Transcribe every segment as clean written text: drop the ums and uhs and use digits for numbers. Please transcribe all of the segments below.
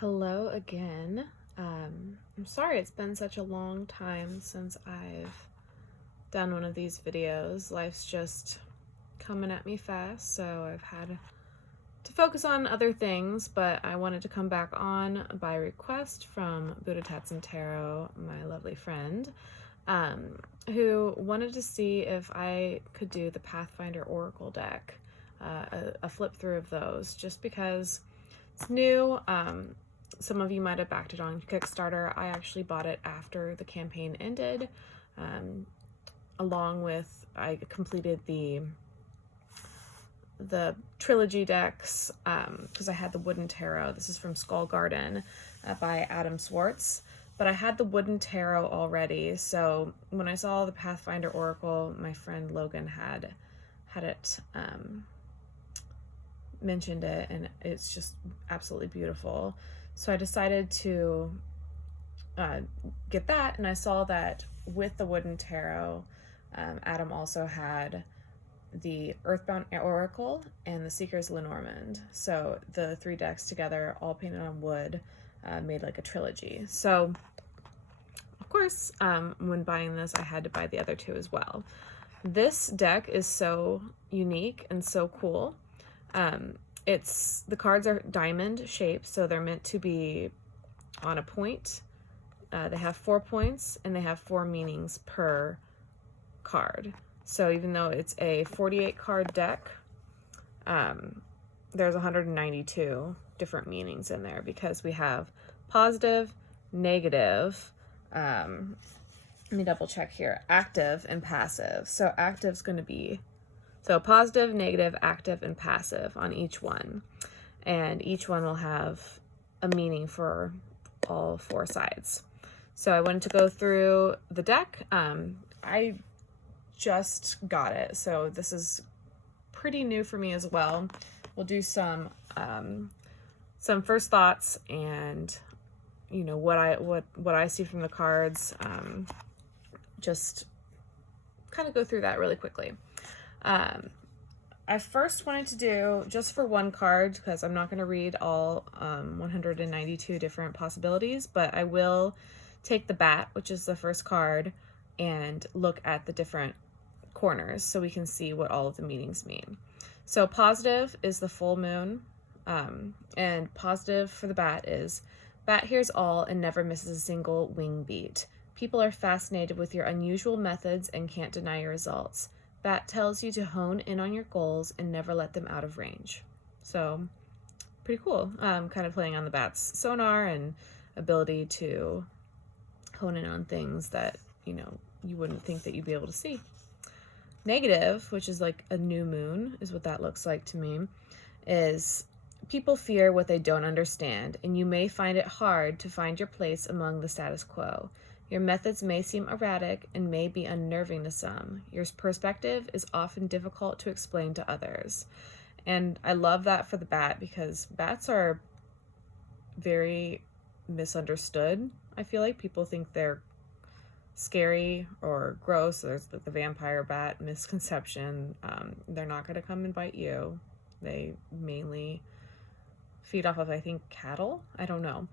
Hello again. I'm sorry it's been such a long time since I've done one of these videos. Life's just coming at me fast, so I've had to focus on other things, but I wanted to come back on by request from Buddha Tatsun Tarot, my lovely friend, who wanted to see if I could do the Pathfinder Oracle deck, a flip through of those, just because it's new. Some of you might have backed it on Kickstarter. I actually bought it after the campaign ended, along with I completed the trilogy decks because I had the wooden tarot. This is from Skullgarden by Andrew Swartz, but I had the wooden tarot already. So when I saw the Pathfinder Oracle, my friend Logan had it mentioned it, and it's just absolutely beautiful. So I decided to get that, and I saw that with the wooden tarot, Adam also had the Earthbound Oracle and the Seeker's Lenormand. So the three decks together, all painted on wood, made like a trilogy. So of course, when buying this, I had to buy the other two as well. This deck is so unique and so cool. The cards are diamond shaped, so they're meant to be on a point. They have 4 points, and they have 4 meanings per card. So even though it's a 48 card deck, there's 192 different meanings in there, because we have positive, negative, let me double check here, active and passive. So active's going to be positive, negative, active, and passive on each one. And each one will have a meaning for all 4 sides. So I wanted to go through the deck. I just got it, so this is pretty new for me as well. We'll do some first thoughts and what I see from the cards. Just kind of go through that really quickly. I first wanted to do just for one card, because I'm not going to read all 192 different possibilities, but I will take the bat, which is the first card, and look at the different corners so we can see what all of the meanings mean. So positive is the full moon, and positive for the bat is, bat hears all and never misses a single wing beat. People are fascinated with your unusual methods and can't deny your results. Bat tells you to hone in on your goals and never let them out of range. So pretty cool. Kind of playing on the bat's sonar and ability to hone in on things that, you wouldn't think that you'd be able to see. Negative, which is like a new moon, is what that looks like to me, is people fear what they don't understand, and you may find it hard to find your place among the status quo. Your methods may seem erratic and may be unnerving to some. Your perspective is often difficult to explain to others. And I love that for the bat, because bats are very misunderstood. I feel like people think they're scary or gross. There's the vampire bat misconception. They're not going to come and bite you. They mainly feed off of, I think, cattle. I don't know.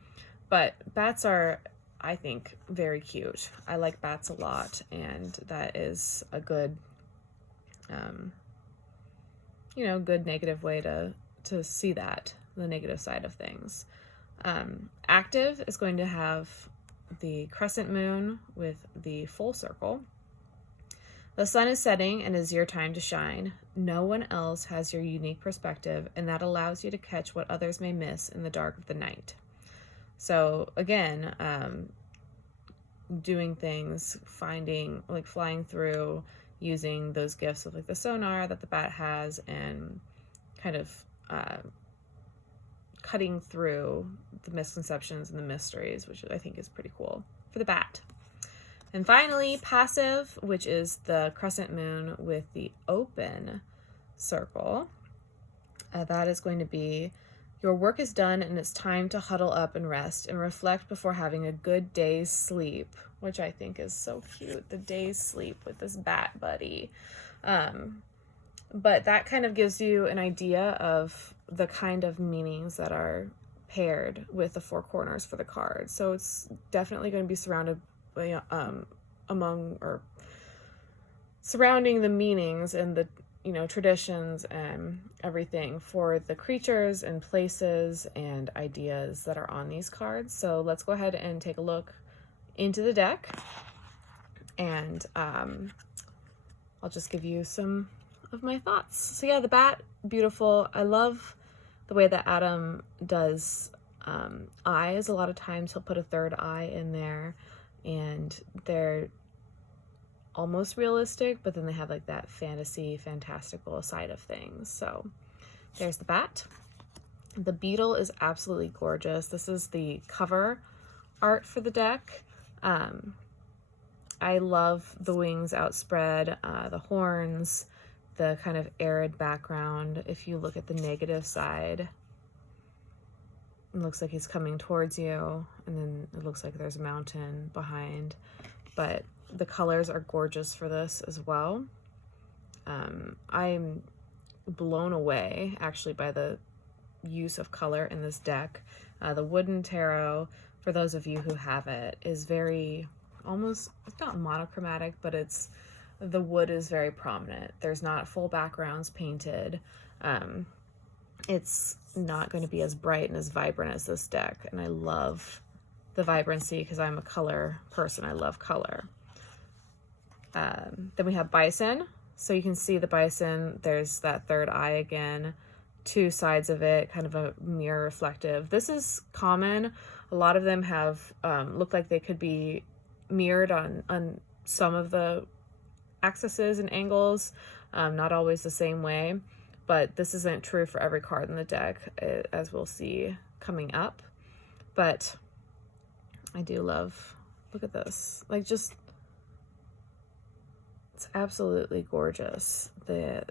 But bats are, I think, very cute. I like bats a lot, and that is a good, good negative way to see that, the negative side of things. Active is going to have the crescent moon with the full circle. The sun is setting and is your time to shine. No one else has your unique perspective, and that allows you to catch what others may miss in the dark of the night. So again, doing things, flying through, using those gifts of like the sonar that the bat has, and kind of cutting through the misconceptions and the mysteries, which I think is pretty cool for the bat. And finally, passive, which is the crescent moon with the open circle. That is going to be, your work is done and it's time to huddle up and rest and reflect before having a good day's sleep, which I think is so cute, the day's sleep with this bat buddy. But that kind of gives you an idea of the kind of meanings that are paired with the four corners for the card. So it's definitely going to be surrounded by, among or surrounding the meanings and the traditions and everything for the creatures and places and ideas that are on these cards. So let's go ahead and take a look into the deck, and I'll just give you some of my thoughts. So yeah, the bat, beautiful. I love the way that Adam does eyes. A lot of times he'll put a third eye in there, and they're almost realistic, but then they have like that fantastical side of things. So there's the bat. The beetle is absolutely gorgeous. This is the cover art for the deck. I love the wings outspread, the horns, the kind of arid background. If you look at the negative side, it looks like he's coming towards you, and then it looks like there's a mountain behind, but the colors are gorgeous for this as well. I'm blown away actually by the use of color in this deck. The wooden tarot, for those of you who have it, is very almost, it's not monochromatic, but the wood is very prominent. There's not full backgrounds painted. It's not going to be as bright and as vibrant as this deck, and I love the vibrancy because I'm a color person. I love color. Then we have bison. So you can see the bison, there's that third eye again, two sides of it, kind of a mirror reflective. This is common. A lot of them have look like they could be mirrored on some of the axes and angles, not always the same way, but this isn't true for every card in the deck, as we'll see coming up. But I do love, look at this, like, just, it's absolutely gorgeous, the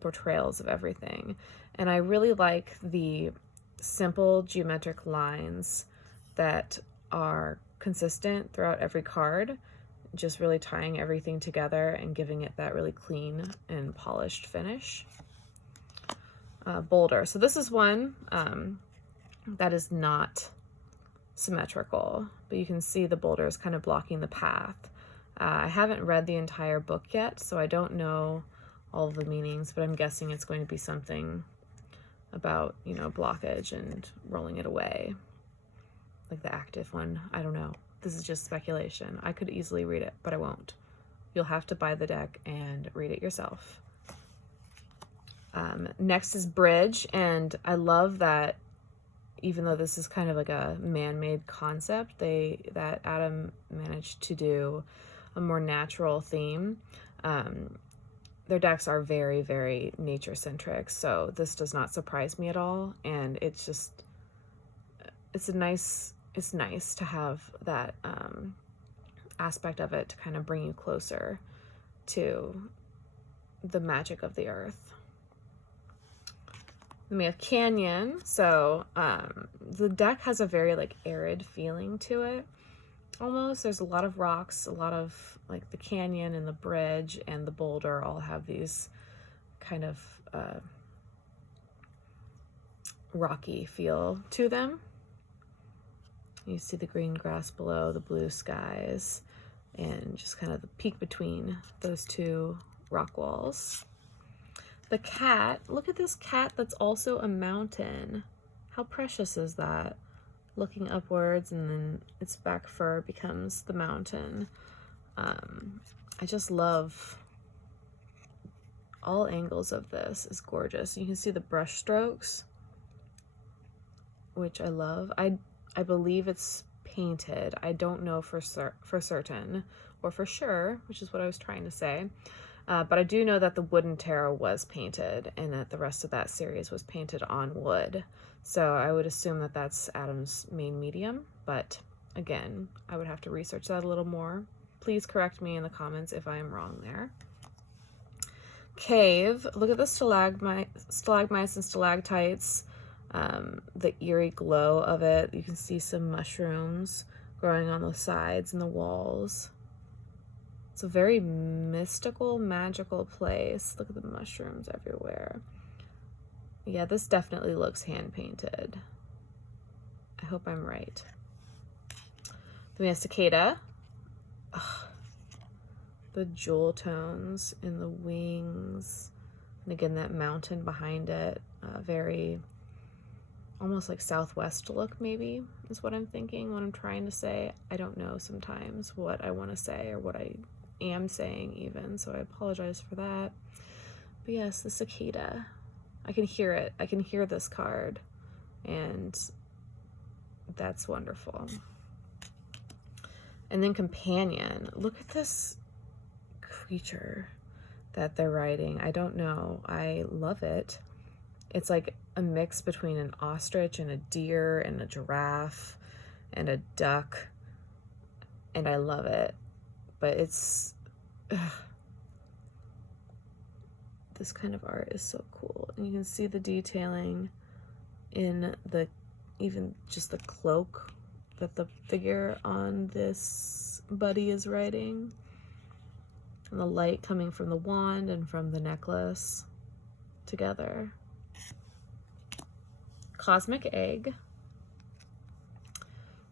portrayals of everything. And I really like the simple geometric lines that are consistent throughout every card, just really tying everything together and giving it that really clean and polished finish. Boulder. So this is one that is not symmetrical, but you can see the boulder is kind of blocking the path. I haven't read the entire book yet, so I don't know all of the meanings, but I'm guessing it's going to be something about, blockage and rolling it away, like the active one. I don't know. This is just speculation. I could easily read it, but I won't. You'll have to buy the deck and read it yourself. Next is bridge, and I love that even though this is kind of like a man-made concept, that Adam managed to do a more natural theme. Their decks are very, very nature-centric, so this does not surprise me at all, and it's nice to have that aspect of it to kind of bring you closer to the magic of the earth. Then we have canyon. So the deck has a very like arid feeling to it. Almost, there's a lot of rocks, a lot of like the canyon and the bridge and the boulder all have these kind of rocky feel to them. You see the green grass below, the blue skies, and just kind of the peak between those two rock walls. The cat, look at this cat that's also a mountain. How precious is that? Looking upwards, and then its back fur becomes the mountain. I just love all angles of this. Is gorgeous. You can see the brush strokes, which I love. I believe it's painted. I don't know for certain or for sure, which is what I was trying to say. But I do know that the wooden tarot was painted and that the rest of that series was painted on wood. So I would assume that that's Adam's main medium. But again, I would have to research that a little more. Please correct me in the comments if I am wrong there. Cave. Look at the stalagmites and stalactites. The eerie glow of it. You can see some mushrooms growing on the sides and the walls. It's a very mystical, magical place. Look at the mushrooms everywhere. Yeah, this definitely looks hand painted. hope I'm right. Then we have Cicada. Ugh. The jewel tones in the wings. And again, that mountain behind it. Very, almost like Southwest look, maybe, is what I'm thinking, what I'm trying to say. I don't know sometimes what I want to say or what I am saying even, so I apologize for that. But yes, the Cicada. I can hear it. I can hear this card. And that's wonderful. And then Companion. Look at this creature that they're writing. I don't know. I love it. It's like a mix between an ostrich and a deer and a giraffe and a duck. And I love it. But it's... This kind of art is so cool. And you can see the detailing in the, even just the cloak that the figure on this buddy is riding. And the light coming from the wand and from the necklace together. Cosmic Egg.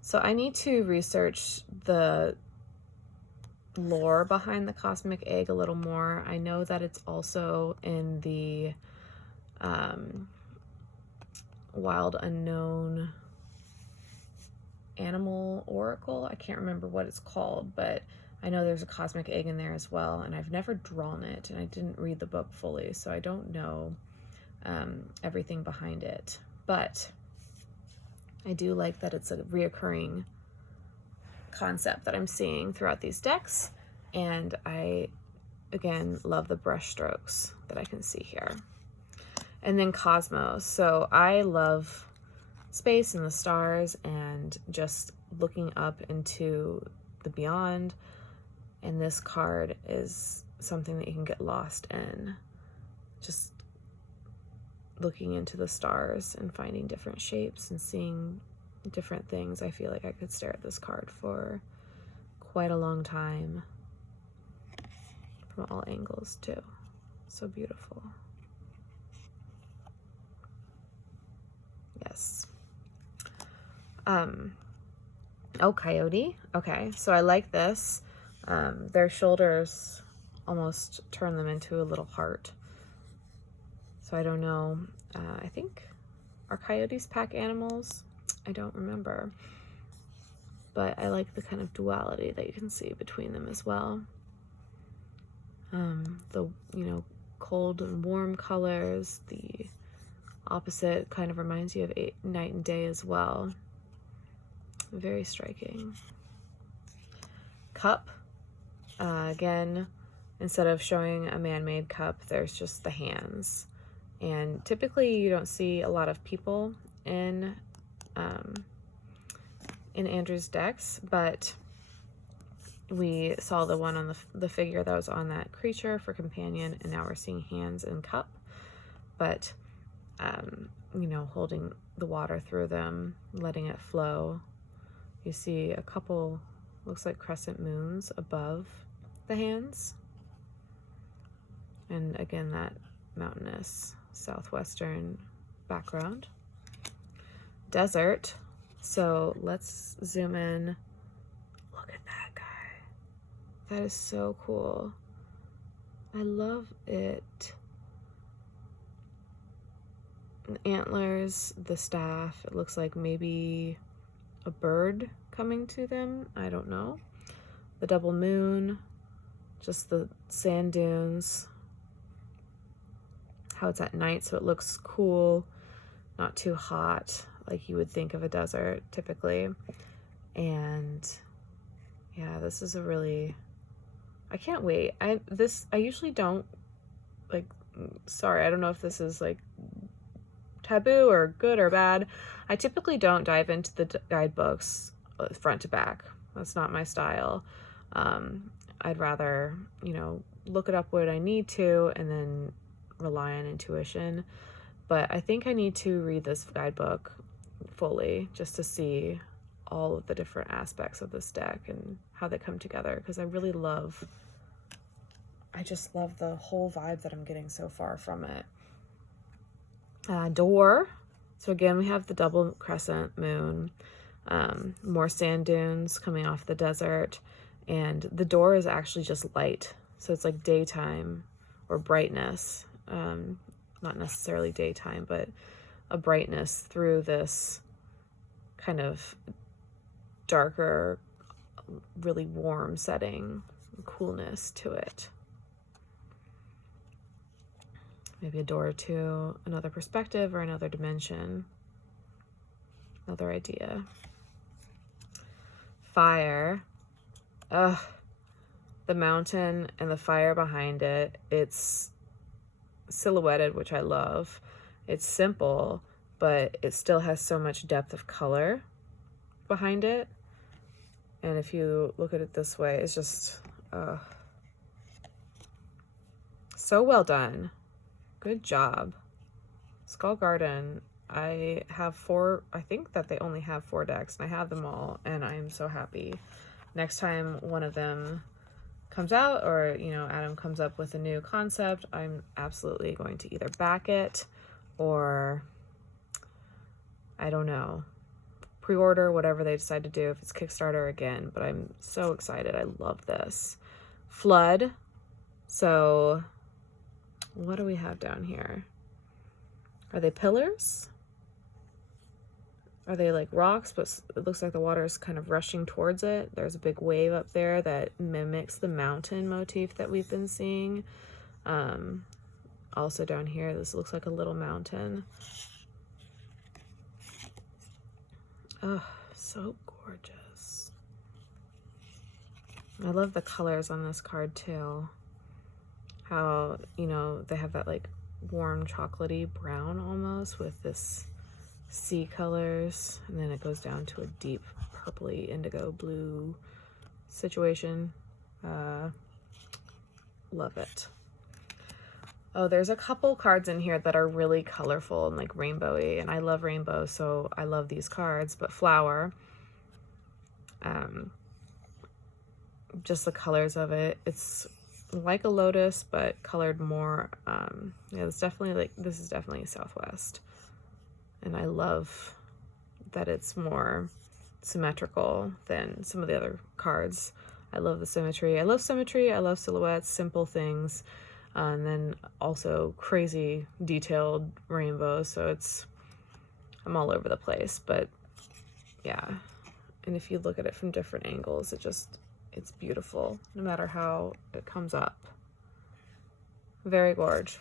So I need to research the lore behind the Cosmic Egg a little more. I know that it's also in the Wild Unknown Animal Oracle. I can't remember what it's called, but I know there's a Cosmic Egg in there as well, and I've never drawn it, and I didn't read the book fully, so I don't know everything behind it. But I do like that it's a reoccurring concept that I'm seeing throughout these decks, and I again love the brush strokes that I can see here. And then Cosmos. So I love space and the stars and just looking up into the beyond, and this card is something that you can get lost in, just looking into the stars and finding different shapes and seeing different things. I feel like I could stare at this card for quite a long time from all angles too. So beautiful. Yes. Oh, Coyote. Okay, so I like this. Their shoulders almost turn them into a little heart. So I don't know. I think, are coyotes pack animals? I don't remember. But I like the kind of duality that you can see between them as well. The, cold and warm colors, the opposite kind of reminds you of night and day as well. Very striking. Cup. Again, instead of showing a man-made cup, there's just the hands. And typically you don't see a lot of people in Andrew's decks, but we saw the one on the figure that was on that creature for Companion, and now we're seeing hands and cup. But, holding the water through them, letting it flow. You see a couple, looks like crescent moons above the hands. And again, that mountainous southwestern background. Desert. So let's zoom in. Look at that guy. That is so cool. I love it. The antlers, the staff, it looks like maybe a bird coming to them. I don't know. The double moon, just the sand dunes. How it's at night, so it looks cool, not too hot like you would think of a desert typically. And yeah, this is a really, I can't wait. I usually don't, like, sorry, I don't know if this is like taboo or good or bad. I typically don't dive into the guidebooks front to back. That's not my style. I'd rather, look it up what I need to and then rely on intuition. But I think I need to read this guidebook fully just to see all of the different aspects of this deck and how they come together, because I just love the whole vibe that I'm getting so far from it. Door. So again, we have the double crescent moon, more sand dunes coming off the desert, and the door is actually just light. So it's like daytime or brightness, not necessarily daytime, but a brightness through this kind of darker, really warm setting, coolness to it. Maybe a door to another perspective or another dimension, another idea. Fire. Ugh. The mountain and the fire behind it. It's silhouetted, which I love. It's simple, but it still has so much depth of color behind it. And if you look at it this way, it's just so well done. Good job. Skullgarden. I have 4, I think that they only have 4 decks, and I have them all, and I am so happy. Next time one of them comes out, or, you know, Adam comes up with a new concept, I'm absolutely going to either back it or, I don't know, pre-order, whatever they decide to do, if it's Kickstarter again. But I'm so excited. I love this. Flood. So what do we have down here? Are they pillars? Are they like rocks, but it looks like the water is kind of rushing towards it? There's a big wave up there that mimics the mountain motif that we've been seeing. Also down here, this looks like a little mountain. Oh, so gorgeous. I love the colors on this card too. How, you know, they have that like warm chocolatey brown almost with this sea colors, and then it goes down to a deep purpley indigo blue situation. Love it. Oh, there's a couple cards in here that are really colorful and like rainbowy, and I love rainbow, so I love these cards. But flower, just the colors of it, it's like a lotus but colored more. Yeah, it's definitely like, this is definitely Southwest. And I love that it's more symmetrical than some of the other cards. I love the symmetry. I love symmetry. I love silhouettes, simple things. And then also crazy detailed rainbows. So I'm all over the place. But yeah. And if you look at it from different angles, it's beautiful no matter how it comes up. Very gorge.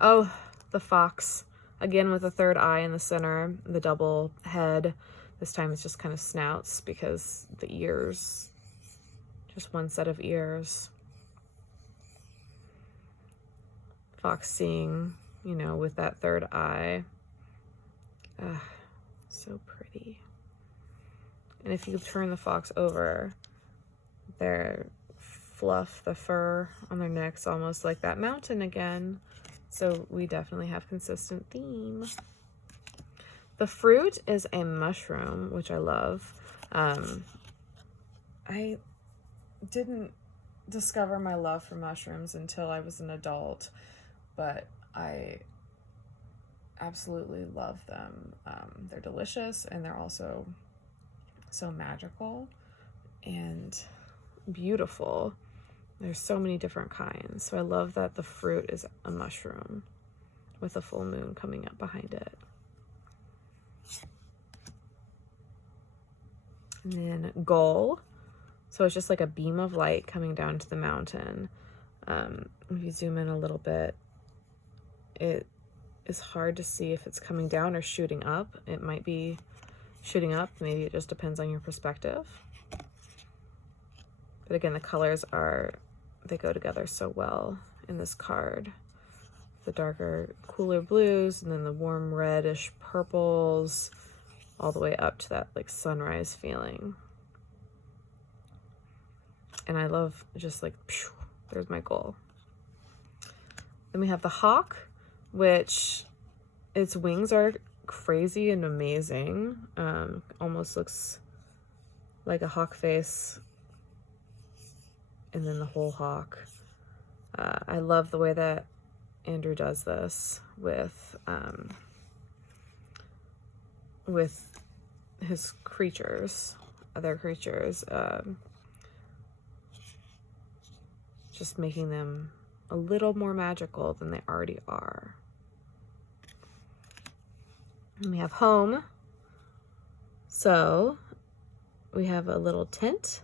Oh, the fox. Again with the third eye in the center, the double head. This time it's just kind of snouts because the ears, just one set of ears. Fox seeing, you know, with that third eye. So pretty. And if you turn the fox over, their fluff, the fur on their necks, almost like that mountain again. So we definitely have consistent theme. The fruit is a mushroom, which I love. I didn't discover my love for mushrooms until I was an adult, but I absolutely love them. They're delicious, and they're also so magical and beautiful. There's so many different kinds. So I love that the fruit is a mushroom with a full moon coming up behind it. And then goal. So it's just like a beam of light coming down to the mountain. If you zoom in a little bit, it is hard to see if it's coming down or shooting up. It might be shooting up. Maybe it just depends on your perspective. But again, the colors they go together so well in this card. The darker, cooler blues, and then the warm reddish purples, all the way up to that like sunrise feeling. And I love just like, phew, there's my goal. Then we have the hawk, which its wings are crazy and amazing. Almost looks like a hawk face, and then the whole hawk. I love the way that Andrew does this with with his creatures, other creatures, just making them a little more magical than they already are. And we have home. So we have a little tent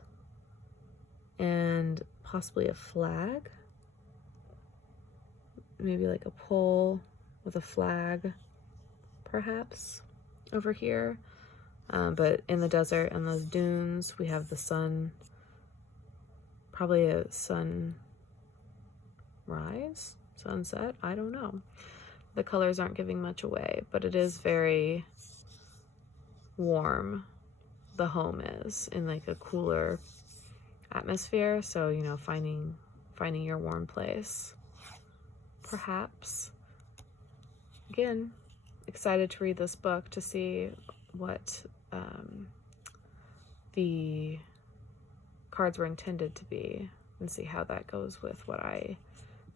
and possibly a flag. Maybe like a pole with a flag, perhaps, over here. But in the desert and those dunes, we have the sun, probably a sunrise, sunset, I don't know. The colors aren't giving much away, but it is very warm. The home is in like a cooler atmosphere, so you know, finding your warm place, perhaps. Again, excited to read this book to see what the cards were intended to be and see how that goes with what I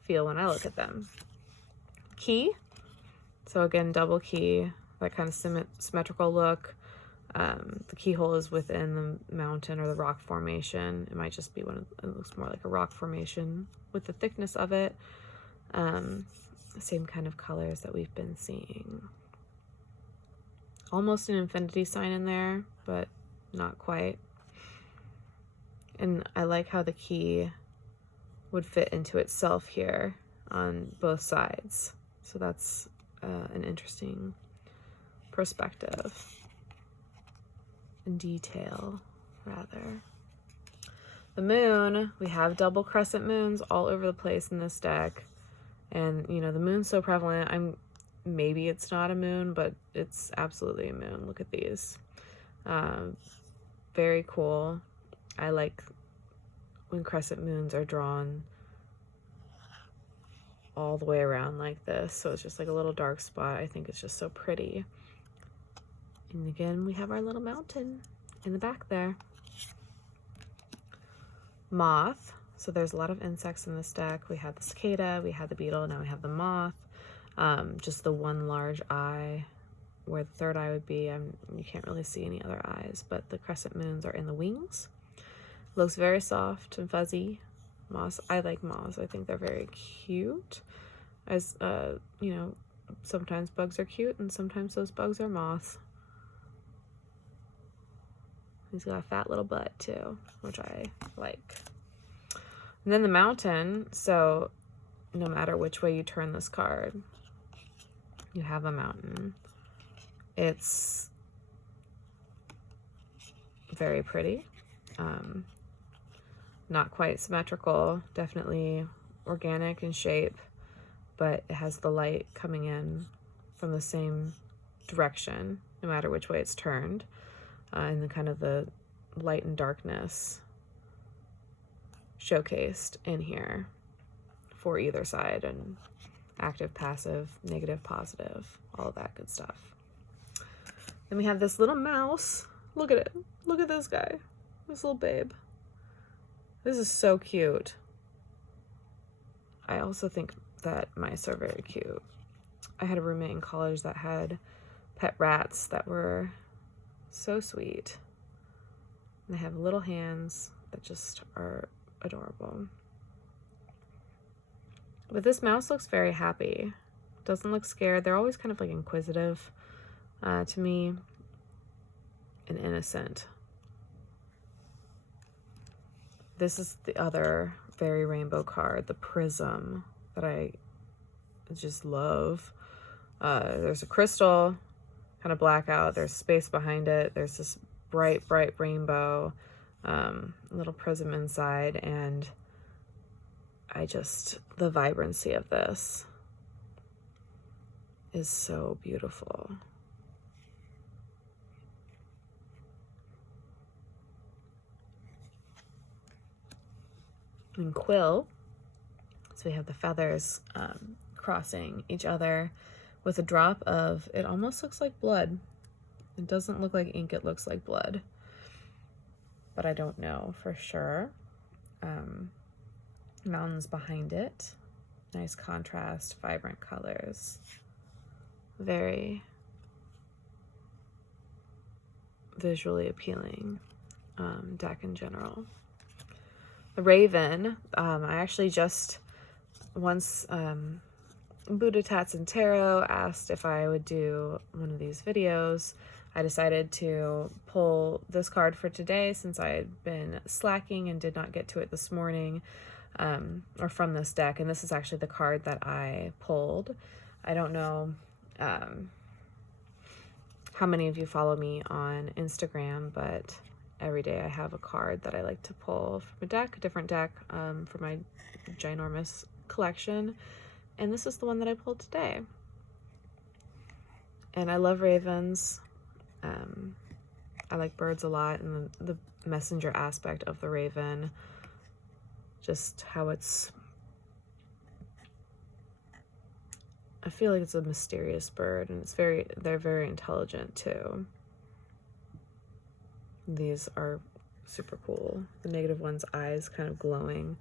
feel when I look at them. Key. So again, double key, that kind of symmetrical look. The keyhole is within the mountain or the rock formation. It might just be it looks more like a rock formation with the thickness of it. Same kind of colors that we've been seeing. Almost an infinity sign in there, but not quite. And I like how the key would fit into itself here on both sides. So that's an interesting perspective and detail, rather. The moon, we have double crescent moons all over the place in this deck. And, you know, the moon's so prevalent. Maybe it's not a moon, but it's absolutely a moon. Look at these. Very cool. I like when crescent moons are drawn all the way around like this. So it's just like a little dark spot. I think it's just so pretty. And again, we have our little mountain in the back there. Moth. So there's a lot of insects in this deck. We had the cicada, we had the beetle, now we have the moth. Just the one large eye where the third eye would be. You can't really see any other eyes, but the crescent moons are in the wings. Looks very soft and fuzzy. Moths, I like moths. I think they're very cute. As you know, sometimes bugs are cute and sometimes those bugs are moths. He's got a fat little butt too, which I like. And then the mountain, so no matter which way you turn this card, you have a mountain. It's very pretty. Not quite symmetrical, definitely organic in shape, but it has the light coming in from the same direction, no matter which way it's turned. And the kind of the light and darkness showcased in here for either side, and active, passive, negative, positive, all of that good stuff. Then we have this little mouse. Look at it. Look at this guy. This little babe. This is so cute. I also think that mice are very cute. I had a roommate in college that had pet rats that were so sweet. And they have little hands that just are adorable. But this mouse looks very happy. Doesn't look scared. They're always kind of like inquisitive to me, and innocent. This is the other very rainbow card, the prism, that I just love. There's a crystal, kind of blackout. There's space behind it. There's this bright, bright rainbow, little prism inside, and the vibrancy of this is so beautiful. And quill, so we have the feathers crossing each other with a drop of, it almost looks like blood. It doesn't look like ink, it looks like blood, but I don't know for sure. Mountains behind it, nice contrast, vibrant colors, very visually appealing deck in general. The Raven, I actually just, once Buddha Tats and Tarot asked if I would do one of these videos, I decided to pull this card for today since I had been slacking and did not get to it this morning, or from this deck. And this is actually the card that I pulled. I don't know how many of you follow me on Instagram, but every day I have a card that I like to pull from a deck, a different deck, for my ginormous collection. And this is the one that I pulled today. And I love ravens. I like birds a lot, and the messenger aspect of the raven, just how it's, I feel like it's a mysterious bird, and they're very intelligent too. These are super cool. The negative one's eyes kind of glowing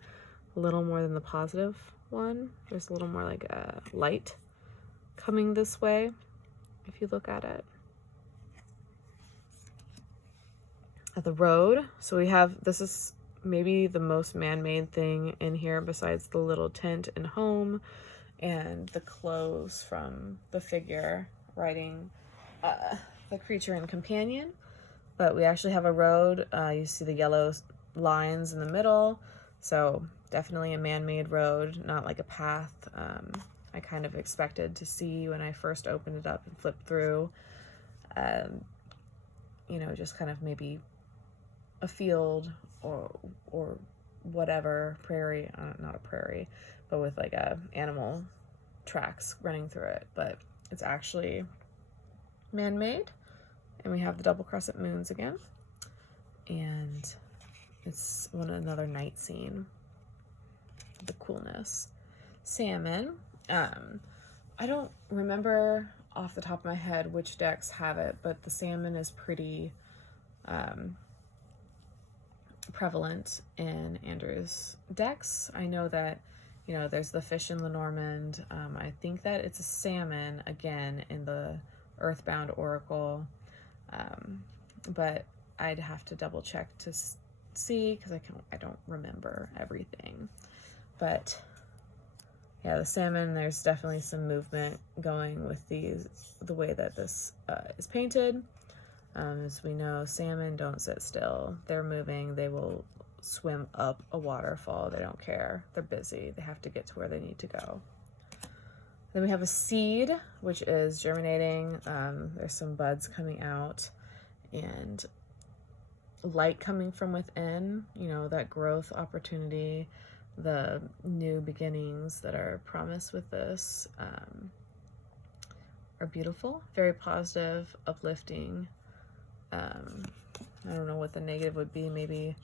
a little more than the positive one. There's a little more like a light coming this way if you look at it. At the road, so we have, this is maybe the most man-made thing in here besides the little tent and home and the clothes from the figure riding the creature and companion. But we actually have a road. You see the yellow lines in the middle, so definitely a man-made road, not like a path. I kind of expected to see when I first opened it up and flipped through, you know, just kind of maybe a field or whatever, prairie, not a prairie, but with like a animal tracks running through it. But it's actually man-made. And we have the double crescent moons again, and it's another night scene. The coolness. Salmon. I don't remember off the top of my head which decks have it, but the salmon is pretty prevalent in Andrew's decks. I know that, you know, there's the fish in Lenormand. I think that it's a salmon again in the Earthbound Oracle. But I'd have to double check to see, because I don't remember everything. But yeah, the salmon, there's definitely some movement going with the way that this is painted. As we know, salmon don't sit still. They're moving. They will swim up a waterfall. They don't care. They're busy. They have to get to where they need to go. Then we have a seed, which is germinating. There's some buds coming out and light coming from within, you know, that growth opportunity, the new beginnings that are promised with this are beautiful, very positive, uplifting. I don't know what the negative would be, maybe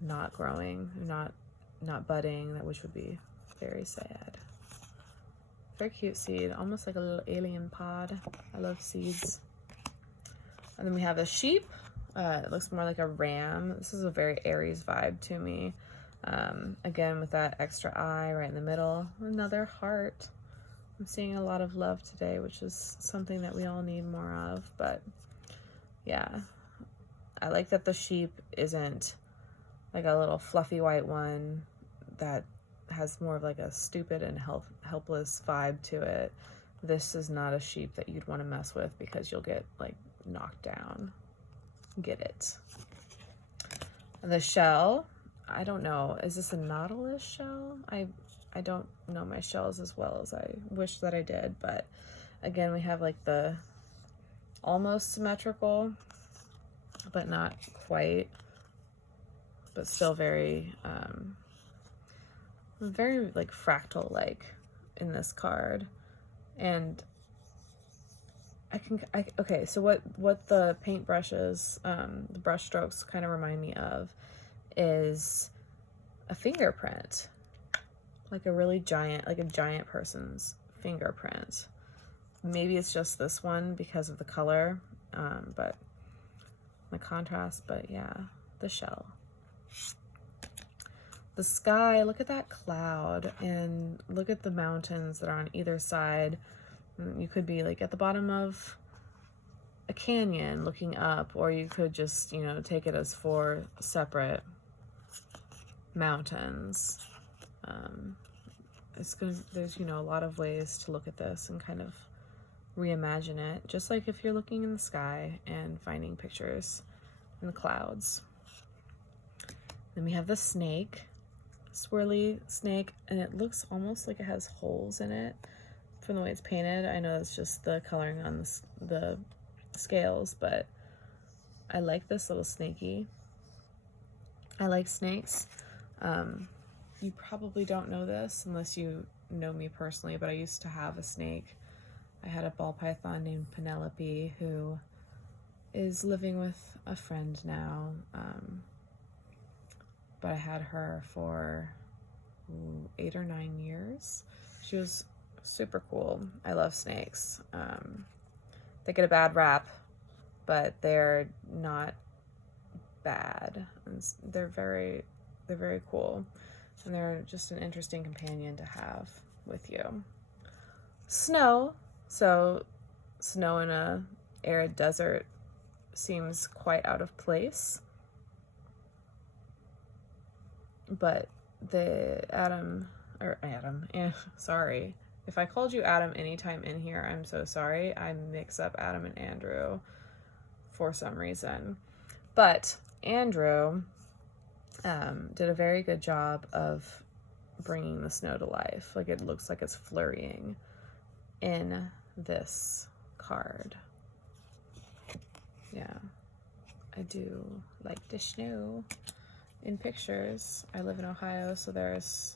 not growing, not budding, which would be very sad. Very cute seed, almost like a little alien pod. I love seeds. And then we have a sheep. It looks more like a ram. This is a very Aries vibe to me. Again, with that extra eye right in the middle. Another heart. I'm seeing a lot of love today, which is something that we all need more of. But yeah, I like that the sheep isn't like a little fluffy white one that has more of like a stupid and helpless vibe to it. This is not a sheep that you'd want to mess with because you'll get like knocked down. Get it. The shell, I don't know, is this a nautilus shell? I don't know my shells as well as I wish that I did, but again, we have like the almost symmetrical, but not quite, but still very very like fractal like in this card. And okay, so what the paint brushes, the brush strokes kind of remind me of is a fingerprint, like a really giant, like a giant person's fingerprint. Maybe it's just this one because of the color, but the contrast, but yeah, the shell. The sky, look at that cloud and look at the mountains that are on either side. You could be like at the bottom of a canyon looking up, or you could just, you know, take it as 4 separate mountains. There's, you know, a lot of ways to look at this and kind of reimagine it, just like if you're looking in the sky and finding pictures in the clouds. Then we have the snake, swirly snake, and it looks almost like it has holes in it from the way it's painted. I know it's just the coloring on the scales, but I like this little snaky. I like snakes. You probably don't know this unless you know me personally, but I used to have a snake. I had a ball python named Penelope who is living with a friend now, but I had her for 8 or 9 years. She was super cool. I love snakes. They get a bad rap, but they're not bad. They're very cool, and they're just an interesting companion to have with you. Snow. So snow in a arid desert seems quite out of place, but sorry. If I called you Adam anytime in here, I'm so sorry. I mix up Adam and Andrew for some reason. But Andrew did a very good job of bringing the snow to life. Like, it looks like it's flurrying in this card. Yeah, I do like the snow in pictures. I live in Ohio, so there's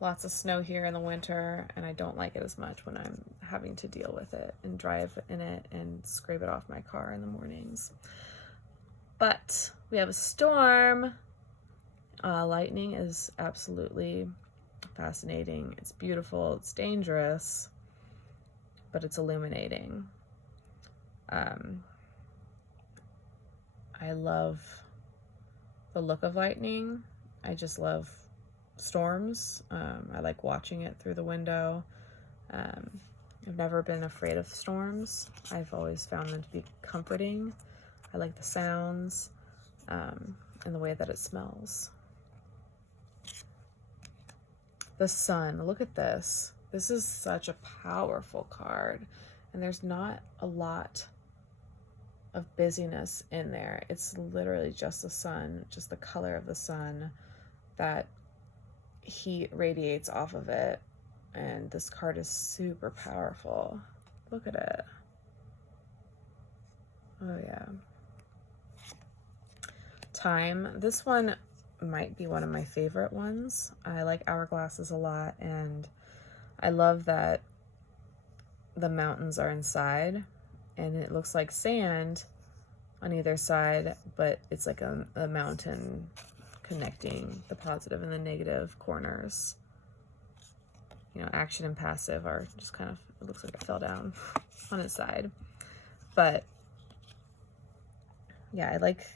lots of snow here in the winter, and I don't like it as much when I'm having to deal with it and drive in it and scrape it off my car in the mornings. But we have a storm. Lightning is absolutely fascinating. It's beautiful, it's dangerous, but it's illuminating. I love the look of lightning. I just love storms. I like watching it through the window. I've never been afraid of storms. I've always found them to be comforting. I like the sounds and the way that it smells. The sun, look at this. This is such a powerful card, and there's not a lot of busyness in there. It's literally just the sun, just the color of the sun, that heat radiates off of it, and this card is super powerful. Look at it. Oh yeah. Time. This one might be one of my favorite ones. I like hourglasses a lot, and I love that the mountains are inside, and it looks like sand on either side, but it's like a mountain connecting the positive and the negative corners. You know, action and passive are just kind of, it looks like it fell down on its side. But yeah, I like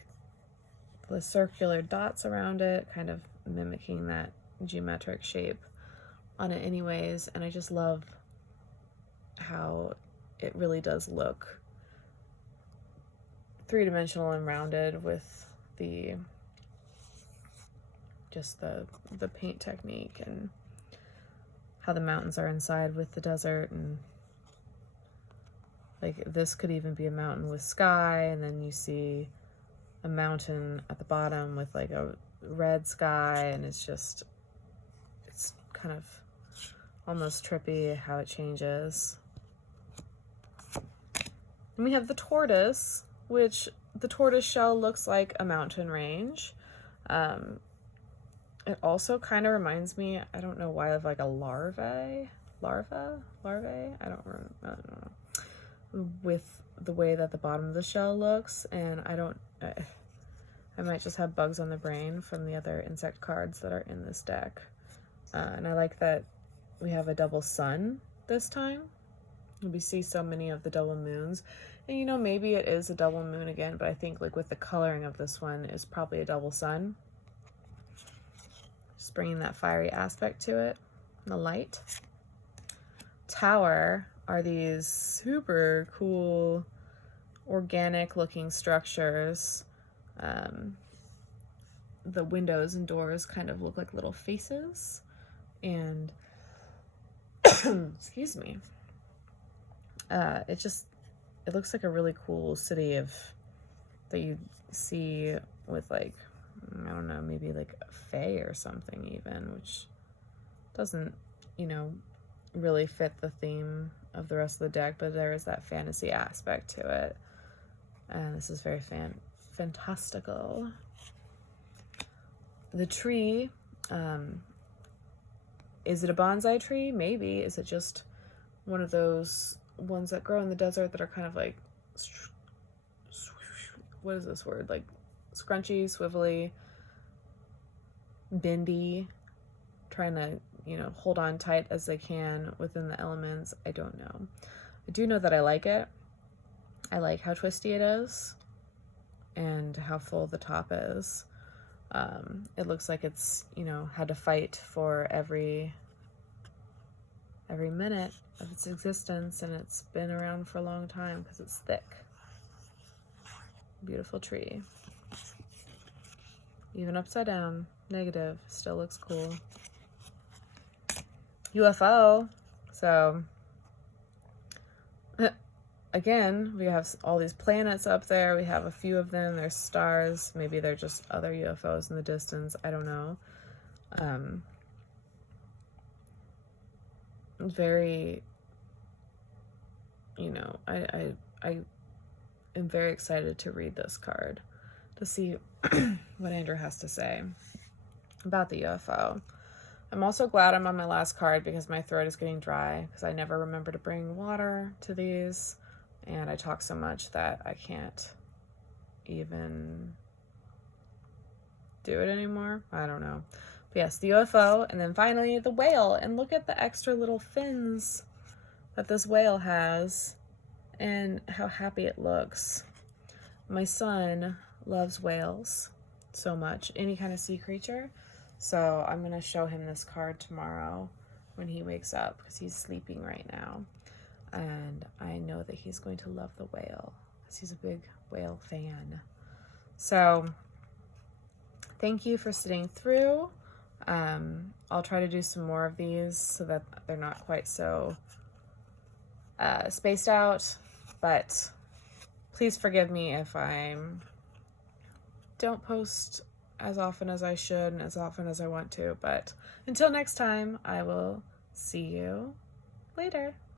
the circular dots around it, kind of mimicking that geometric shape on it anyways, and I just love how it really does look three-dimensional and rounded with the paint technique, and how the mountains are inside with the desert, and like this could even be a mountain with sky, and then you see a mountain at the bottom with like a red sky, and it's kind of almost trippy how it changes. And we have the tortoise, which the tortoise shell looks like a mountain range. It also kind of reminds me, I don't know why, of like a larvae, I don't know, with the way that the bottom of the shell looks, and I might just have bugs on the brain from the other insect cards that are in this deck. And I like that we have a double sun this time. We see so many of the double moons, and you know, maybe it is a double moon again, but I think like with the coloring of this one is probably a double sun. Just bringing that fiery aspect to it, and the light. Tower are these super cool organic looking structures. The windows and doors kind of look like little faces, and excuse me, it looks like a really cool city that you see with, like, I don't know, maybe like a fae or something even, which doesn't, really fit the theme of the rest of the deck, but there is that fantasy aspect to it. And this is very fantastical. The tree, is it a bonsai tree? Maybe. Is it just one of those ones that grow in the desert that are kind of like, what is this word? Like scrunchy, swivelly, bendy, trying to, hold on tight as they can within the elements. I don't know. I do know that I like it. I like how twisty it is and how full the top is. It looks like it's, had to fight for every minute of its existence, and it's been around for a long time because it's thick. Beautiful tree. Even upside down, negative, still looks cool. UFO. So again, we have all these planets up there. We have a few of them. There's stars. Maybe they're just other UFOs in the distance. I don't know. Very, I am very excited to read this card, to see what Andrew has to say about the UFO. I'm also glad I'm on my last card because my throat is getting dry, because I never remember to bring water to these, and I talk so much that I can't even do it anymore. I don't know. But yes, the UFO, and then finally the whale. And look at the extra little fins that this whale has and how happy it looks. My son loves whales so much, any kind of sea creature. So I'm going to show him this card tomorrow when he wakes up, because he's sleeping right now. And I know that he's going to love the whale because he's a big whale fan. So thank you for sitting through. I'll try to do some more of these so that they're not quite so spaced out, but please forgive me if I don't post as often as I should and as often as I want to. But until next time, I will see you later.